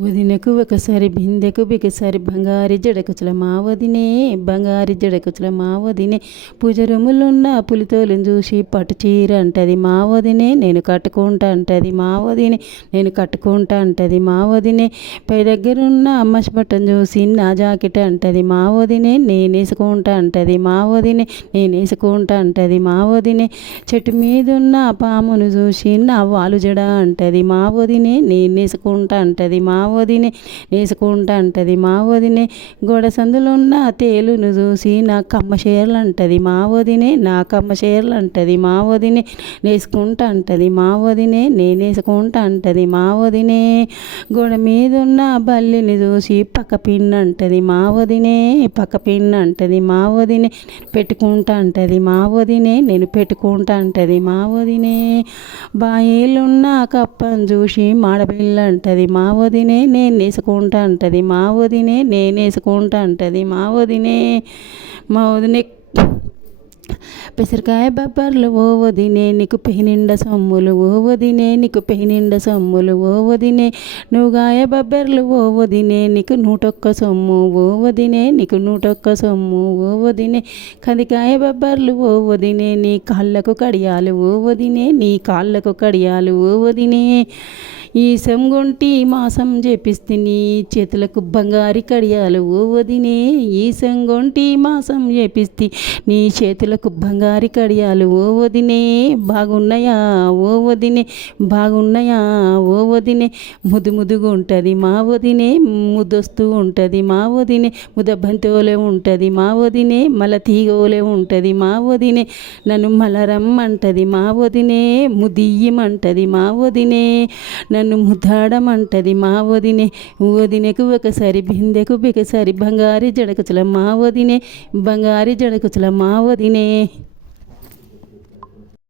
వదినకు ఒకసారి బిందెకు బికసారి బంగారి జడకుచుల మా వదినే బంగారి జడకుచుల మా వదినే. పూజ రూములున్న పులితోలను చూసి పట్టు చీర అంటది మా వదినే. నేను కట్టుకుంటా అంటది మా వదినే. నేను కట్టుకుంటా అంటది మా వదినే. పై దగ్గరున్న అమ్మసి బట్టను చూసి నా జాకెట్ అంటది మా వదినే. నేను వేసుకుంటా అంటది మా వదినే. నేను వేసుకుంటా అంటది మా వదినే. చెట్టు మీద ఉన్న పామును చూసి నా వాలు జడ అంటది మా వదినే. నేను వేసుకుంటా అంటది మా వదినే నేసుకుంటా అంటది. మా వదినే గోడ సందులున్న తేలును చూసి నా కమ్మ చీరలు అంటది మా వదినే నా కమ్మ చీరలు అంటది మా వదినే వేసుకుంటా అంటది. మా వదినే నేను వేసుకుంటా అంటది. మా వదినే గోడ మీద ఉన్న బల్లిని చూసి పక్క పిన్ అంటది. మా వదినే పక్క పిన్ అంటది. మా వదినే పెట్టుకుంటా అంటది. మా వదినే నేను పెట్టుకుంటా అంటది. మా వదినే బాయిలున్న కప్పను చూసి మాడపిల్ల అంటది. మా వదినే నేను వేసుకుంటా అంటది. మా వదినే నేను వేసుకుంటా అంటది. మా వదినే మా వదినే పెసరకాయ బబ్బర్లు ఓ వదినే నీకు పెహినిండ సొమ్ములు ఓ వదినే నీకు పెహినిండ సొమ్ములు ఓ వదినే. నువ్వుగాయ బబ్బర్లు ఓ వదినే నీకు నూటొక్క సొమ్ము ఓ వదినే నీకు నూటొక్క సొమ్ము ఓ వదినే. కందికాయ బబ్బర్లు ఓ వదినే నీ కాళ్ళకు కడియాలు ఓ వదినే నీ కాళ్ళకు కడియాలు ఓ వదినే. ఈ సంగుంటి మాసం చేపిస్తిని చేతులకు బంగారి కడియాలు ఓ వదినే. ఈ సంగొంటి మాసం చేపిస్తి నీ చేతులకు బంగారి కడియాలు ఓ వదినే బాగున్నాయా? ఓ వదినే బాగున్నాయా? ఓ వదినే ముదు ముదుగు ఉంటుంది మా వదినే ముద్దొస్తూ ఉంటుంది మా వదినే ముదబంతోలే ఉంటుంది మా వదినే మల తీగోలే ఉంటుంది మా వదినే నన్ను మలరమ్మంటది మా వదినే ముదియ్యమంటది మా వదినే నన్ను ముద్దాడమంటది మా వదినే వదినకు ఒకసారి బిందెకు బికసారి బంగారి జడకుచుల మా వదినే బంగారి జడకుచుల మా వదినే Bye.